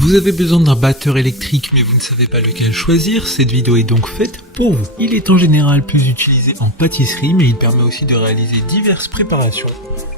Vous avez besoin d'un batteur électrique mais vous ne savez pas lequel choisir, cette vidéo est donc faite pour vous. Il est en général plus utilisé en pâtisserie mais il permet aussi de réaliser diverses préparations.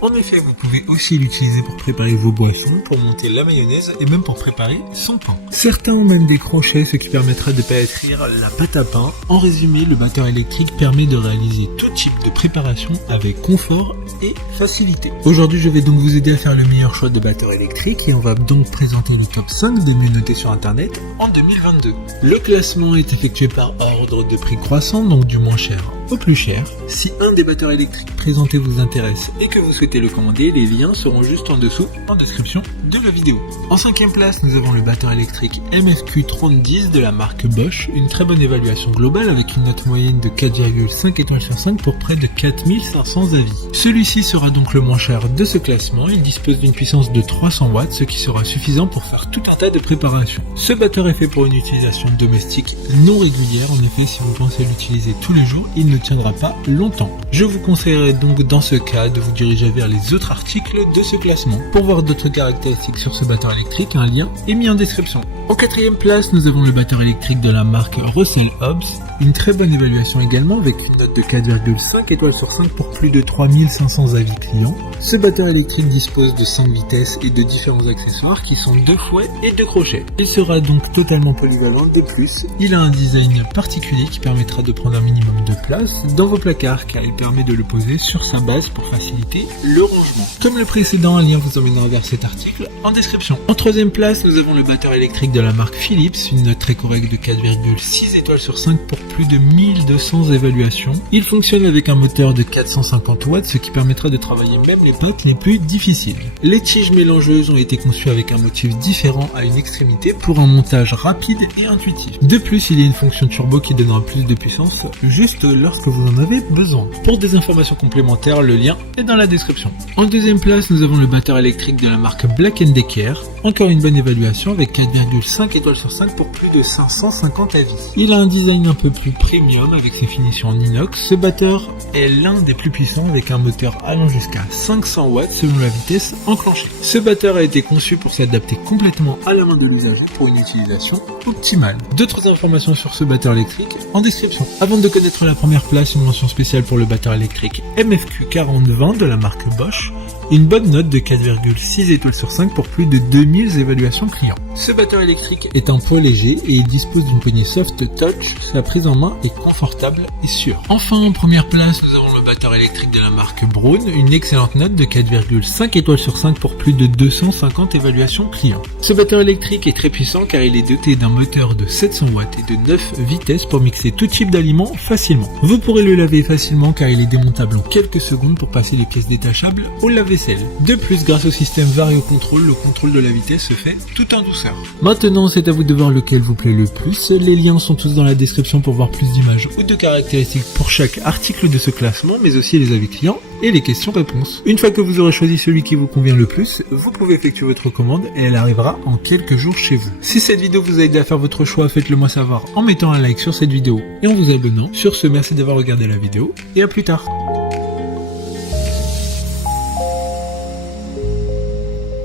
En effet, vous pouvez aussi l'utiliser pour préparer vos boissons, pour monter la mayonnaise et même pour préparer son pain. Certains ont même des crochets, ce qui permettra de pétrir la pâte à pain. En résumé, le batteur électrique permet de réaliser tout type de préparation avec confort et facilité. Aujourd'hui, je vais donc vous aider à faire le meilleur choix de batteur électrique et on va donc présenter les top 5 des mieux notés sur internet en 2022. Le classement est effectué par ordre de prix croissant, donc du moins cher au plus cher. Si un des batteurs électriques présentés vous intéresse et que vous souhaitez le commander, les liens seront juste en dessous en description de la vidéo. En 5e place, nous avons le batteur électrique MFQ 3010 de la marque Bosch, une très bonne évaluation globale avec une note moyenne de 4,5 étoiles sur 5 pour près de 4500 avis. Celui-ci sera donc le moins cher de ce classement, il dispose d'une puissance de 300 watts, ce qui sera suffisant pour faire tout un tas de préparations. Ce batteur est fait pour une utilisation domestique non régulière, en effet si vous pensez l'utiliser tous les jours, il ne tiendra pas longtemps. Je vous conseillerais donc dans ce cas de vous diriger vers les autres articles de ce classement. Pour voir d'autres caractéristiques sur ce batteur électrique, un lien est mis en description. En 4e place, nous avons le batteur électrique de la marque Russell Hobbs, une très bonne évaluation également avec une note de 4,5 étoiles sur 5 pour plus de 3500 avis clients. Ce batteur électrique dispose de 5 vitesses et de différents accessoires qui sont 2 fouets et 2 crochets. Il sera donc totalement polyvalent. De plus, il a un design particulier qui permettra de prendre un minimum de place dans vos placards car il permet de le poser sur sa base pour faciliter le rangement. Comme le précédent, un lien vous emmènera vers cet article en description. En 3e place, nous avons le batteur électrique de la marque Philips, une note très correcte de 4,6 étoiles sur 5 pour plus de 1200 évaluations. Il fonctionne avec un moteur de 450 watts, ce qui permettra de travailler même les pâtes les plus difficiles. Les tiges mélangeuses ont été conçues avec un motif différent à une extrémité pour un montage rapide et intuitif. De plus, il y a une fonction turbo qui donnera plus de puissance juste lorsque vous en avez besoin. Pour des informations complémentaires, le lien est dans la description. En 2e place, nous avons le batteur électrique de la marque Black & Decker. Encore une bonne évaluation avec 4,5 étoiles sur 5 pour plus de 550 avis. Il a un design un peu plus premium avec ses finitions en inox. Ce batteur est l'un des plus puissants avec un moteur allant jusqu'à 500 watts selon la vitesse enclenchée. Ce batteur a été conçu pour s'adapter complètement à la main de l'usager pour une utilisation optimale. D'autres informations sur ce batteur électrique en description. Avant de connaître la première place, une mention spéciale pour le batteur électrique MFQ 4020 de la marque Bosch. Une bonne note de 4,6 étoiles sur 5 pour plus de 2000 évaluations clients. Ce batteur électrique est un poids léger et il dispose d'une poignée soft touch, sa prise en main est confortable et sûre. Enfin, en première place, nous avons le batteur électrique de la marque Braun, une excellente note de 4,5 étoiles sur 5 pour plus de 250 évaluations clients. Ce batteur électrique est très puissant car il est doté d'un moteur de 700 watts et de 9 vitesses pour mixer tout type d'aliments facilement. Vous pourrez le laver facilement car il est démontable en quelques secondes pour passer les pièces détachables au lave-vaisselle. De plus, grâce au système VarioControl, le contrôle de la vitesse se fait tout en douceur. Maintenant, c'est à vous de voir lequel vous plaît le plus. Les liens sont tous dans la description pour voir plus d'images ou de caractéristiques pour chaque article de ce classement, mais aussi les avis clients et les questions-réponses. Une fois que vous aurez choisi celui qui vous convient le plus, vous pouvez effectuer votre commande et elle arrivera en quelques jours chez vous. Si cette vidéo vous a aidé à faire votre choix, faites-le moi savoir en mettant un like sur cette vidéo et en vous abonnant. Sur ce, merci d'avoir regardé la vidéo et à plus tard.